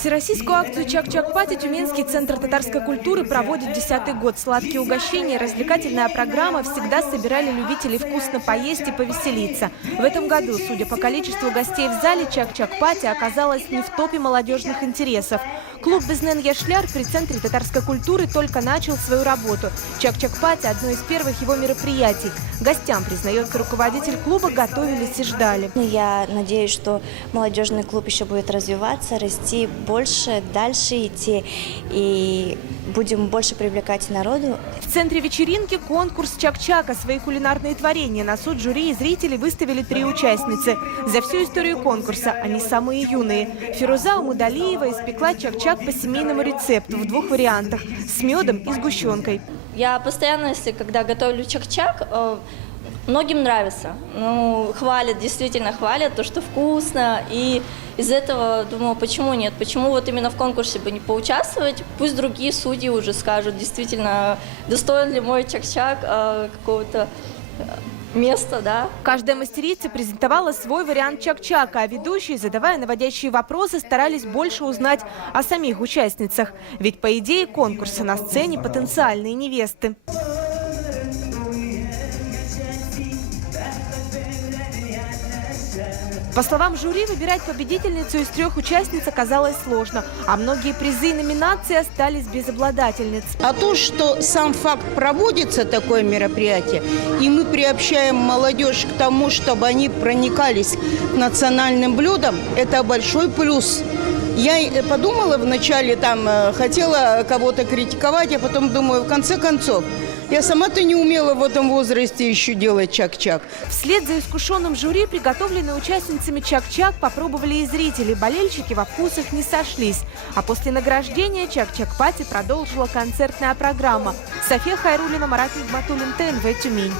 Всероссийскую акцию «Чак-Чак-Пати» Тюменский центр татарской культуры проводит 10-й год. Сладкие угощения и развлекательная программа всегда собирали любителей вкусно поесть и повеселиться. В этом году, судя по количеству гостей в зале, «Чак-Чак-Пати» оказалась не в топе молодежных интересов. Клуб «Безнен Яшляр» при центре татарской культуры только начал свою работу. «Чак-Чак-Пати» – одно из первых его мероприятий. Гостям, признается руководитель клуба, готовились и ждали. Я надеюсь, что молодежный клуб еще будет развиваться, расти больше, дальше идти, и будем больше привлекать народу. В центре вечеринки конкурс «Чак-Чака». Свои кулинарные творения на суд жюри и зрителей выставили 3 участницы. За всю историю конкурса они самые юные. Фируза Умудалиева испекла чак-чак по семейному рецепту в 2 вариантах – с медом и сгущенкой. Я постоянно, когда готовлю чак-чак, многим нравится. Хвалят, действительно хвалят, то, что вкусно. И из этого думаю, почему нет? Почему вот именно в конкурсе бы не поучаствовать? Пусть другие судьи уже скажут, действительно, достоин ли мой чак-чак какого-то места, да? Каждая мастерица презентовала свой вариант чак-чака, а ведущие, задавая наводящие вопросы, старались больше узнать о самих участницах. Ведь, по идее конкурса, на сцене потенциальные невесты. По словам жюри, выбирать победительницу из 3 участниц оказалось сложно, а многие призы и номинации остались без обладательниц. А то, что сам факт проводится, такое мероприятие, и мы приобщаем молодежь к тому, чтобы они проникались к национальным блюдам, это большой плюс. Я подумала вначале, хотела кого-то критиковать, а потом думаю, в конце концов, я сама-то не умела в этом возрасте еще делать чак-чак. Вслед за искушенным жюри, приготовленные участницами чак-чак, попробовали и зрители. Болельщики во вкусах не сошлись. А после награждения «Чак-Чак-Пати» продолжила концертная программа. София Хайруллина, Марат Нигматуллин, ТНВ, Тюмень.